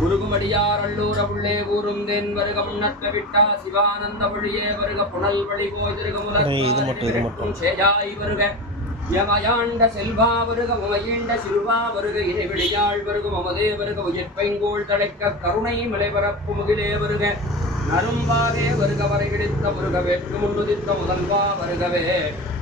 உருகுமடியார் அல்லூர உள்ளே ஊரும் தென் வருக முன்னற்ற விட்டா சிவானந்த வழியே வருக புனல் வழி போய் திருகமுலக்கும் சேயாய் வருக யமயாண்ட செல்வா வருக உமையீண்ட சில்வா வருக இறைவிழியாள் வருக மமதே வருக உயிர்ப்பைங்கோள் தடைக்க கருணை மலைபரப்பு முகிலே வருக நரும்பாவே வருக வரை விடுத்த முருக வேட்கு முன்னுதித்த முதல்வா வருகவே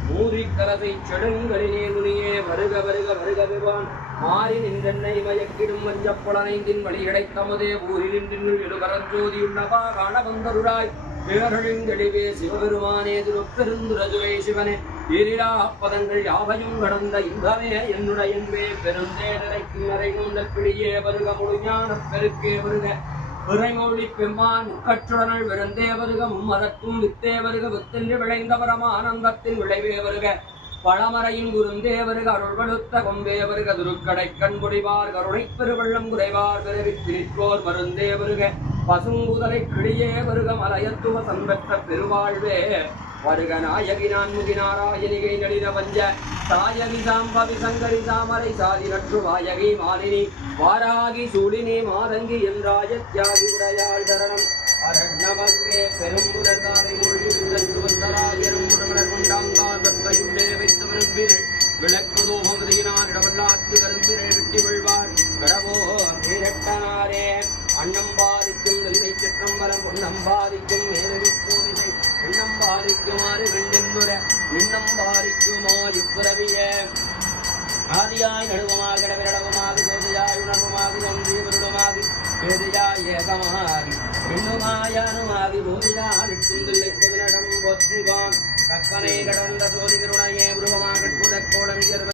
மூரிக்கரசை செடுங்களினே துணியே வருக வருக வருக விவான் மாறி நின்றென்னை மயக்கிடும் வஞ்சப்புலனைந்தின் வழி கிடைத்தமுதே ஊரில் நின்றினுள் எழுகரஞ்சோதியுள்ளவா காண வந்தருளாய் பேரழிந்தெளிவே சிவபெருமானே திருப்பெருந்துரஜுவே சிவனே ஈரிலா பதங்கள் யாவையும் கடந்த இன்பமே என்னுடைய என்பே பெருந்தேடரைக்கு நரைகுண்டல் பிடியே வருக முழுஞான பெருக்கே வருக விரைமௌழி பெம்மான் முக்கற்றுடனல் விருந்தே வருக மும்மதக்கும் வித்தே வருக வித்தென்று விளைந்த பரமானந்தத்தின் விளைவே வருக பழமறையின் குருந்தே வருக அருள்வழுத்த கொம்பே வருக துருக்கடை கண்புடிவார் கருணை பெருவள்ளம் குறைவார் பிறவித் திரிப்போர் மருந்தே வருக பசுங்குதலை கிளியே வருக மலையத்துவ சம்பெற்ற பெருவாழ்வே வருக நாயகி நான்முகி நாராயணிகை நளின வஞ்ச தாயகி சாம்பவி சங்கரி தாமரை சாதி நற்று வாயகி மாலினி வாராகி சூழினி மாதங்கி என்றாய தியாகி உடையாள் தரணம் அரண்நமஸ்கே பெரும்புரத்தாரை மொழி சுவந்தராயரும் கொண்டாங்காதத்தையுள்ளே வைத்து விரும்பினள் விளக்கு தூமதியினார் இடவல்லாத்து கரும்பினை வெட்டி விழ்வார் கடவோ வீரட்டனாரே அன்னம் பாதிக்கும் நெல்லை சிற்றம்பலம் பொன்னம் பாதிக்கும் மேலவி பூமிசை எண்ணம் பாதிக்குமாறு வெண்ணென்புற எண்ணம் பாதிக்குமா இப்புறவிய ஆதியாய் நடுவமாக இடவிரடவமாக சோதியாய் உணர்வமாக ஒன்றிய விருடமாகி பேதியாய் ஏகமாகி பெண்ணுமாயானுமாகி போதியால் இட்டுந்தில்லை பொதுநடம் போற்றிவான் கற்பனை கடந்த சோதி கருணையே உருவமாக கோலம்